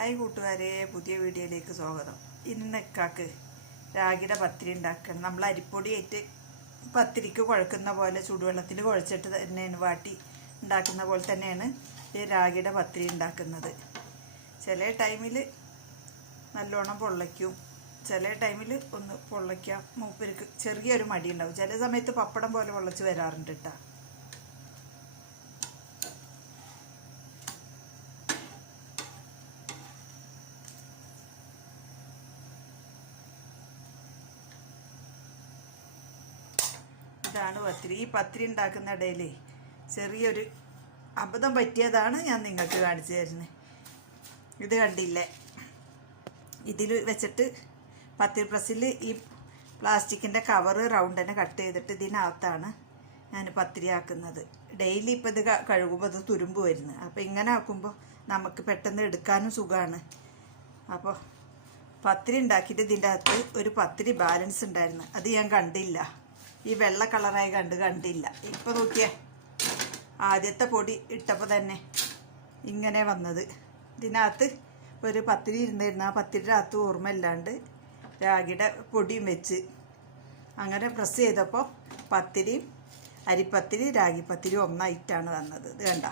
Hi കൂട്ടുകാരെ പുതിയ വീഡിയോയിലേക്ക് സ്വാഗതം. ഇന്ന് ഇക്കാക്ക് രാഗിയുടെ പത്തിരി ഉണ്ടാക്കണം. നമ്മൾ അരിപ്പൊടി ആയിട്ട് പത്തിരിക്ക് കുഴക്കുന്ന പോലെ ചൂടുവെള്ളത്തിൽ കുഴച്ചിട്ട് തന്നെയാണ് വാട്ടി ഉണ്ടാക്കുന്ന പോലെ തന്നെയാണ് ഈ രാഗിയുടെ പത്തിരി ഉണ്ടാക്കുന്നത്. ചില ടൈമിൽ നല്ലോണം പൊള്ളയ്ക്കും ചില ടൈമിൽ ഒന്ന് പൊള്ളയ്ക്കാം. മൂപ്പർക്ക് ചെറിയൊരു മടി ഉണ്ടാവും ചില സമയത്ത് പപ്പടം പോലെ പൊള്ളച്ച് വരാറുണ്ട് കേട്ടോ. ഇതാണ് പത്തിരി. ഈ പത്തിരി ഉണ്ടാക്കുന്ന ഇടയിൽ ചെറിയൊരു അബദ്ധം പറ്റിയതാണ് ഞാൻ നിങ്ങൾക്ക് കാണിച്ചു തരുന്നത് ഇത് കണ്ടില്ലേ? ഇതിൽ വെച്ചിട്ട് പത്തിരി പ്രസ്സിൽ ഈ പ്ലാസ്റ്റിക്കിന്റെ കവറ് റൗണ്ട് തന്നെ കട്ട് ചെയ്തിട്ട് ഇതിനകത്താണ് ഞാൻ പത്തിരി ആക്കുന്നത്. ഡെയിലി ഇപ്പോൾ ഇത് കഴുകുമ്പോൾ ഇത് തുരുമ്പ് വരുന്നു. അപ്പോൾ ഇങ്ങനെ ആക്കുമ്പോൾ നമുക്ക് പെട്ടെന്ന് എടുക്കാനും സുഖമാണ് അപ്പോൾ പത്തിരി ഉണ്ടാക്കിയിട്ട് ഇതിന്റെ അകത്ത് ഒരു പത്തിരി ബാലൻസ് ഉണ്ടായിരുന്നു. അത് ഞാൻ കണ്ടില്ല. ഈ വെള്ള കളറായി കണ്ട് കണ്ടില്ല. ഇപ്പം നോക്കിയേ. ആദ്യത്തെ പൊടി ഇട്ടപ്പോൾ തന്നെ ഇങ്ങനെ വന്നത്. ഇതിനകത്ത് ഒരു പത്തിരി ഇരുന്നിരുന്ന. ആ പത്തിരിയുടെ അകത്ത് ഓർമ്മയില്ലാണ്ട് രാഗിയുടെ പൊടിയും വെച്ച് അങ്ങനെ പ്രസ് ചെയ്തപ്പോൾ പത്തിരിയും അരിപ്പത്തിരി രാഗിപ്പത്തിരി ഒന്നായിട്ടാണ് വന്നത്. ഇത് കണ്ട?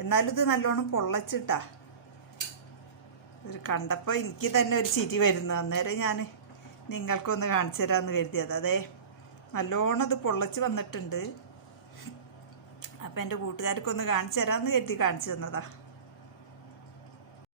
എന്നാലും ഇത് നല്ലോണം പൊള്ളച്ചിട്ടാ. ഒരു കണ്ടപ്പോൾ എനിക്ക് തന്നെ ഒരു ചിരി വരുന്നു. അന്നേരം ഞാൻ നിങ്ങൾക്കൊന്ന് കാണിച്ചു തരാമെന്ന് കരുതിയത്. അതെ. നല്ലോണം അത് പൊള്ളച്ച് വന്നിട്ടുണ്ട്. അപ്പം എന്റെ കൂട്ടുകാർക്കൊന്ന് കാണിച്ചു തരാമെന്ന് കരുതി കാണിച്ചു തന്നതാ.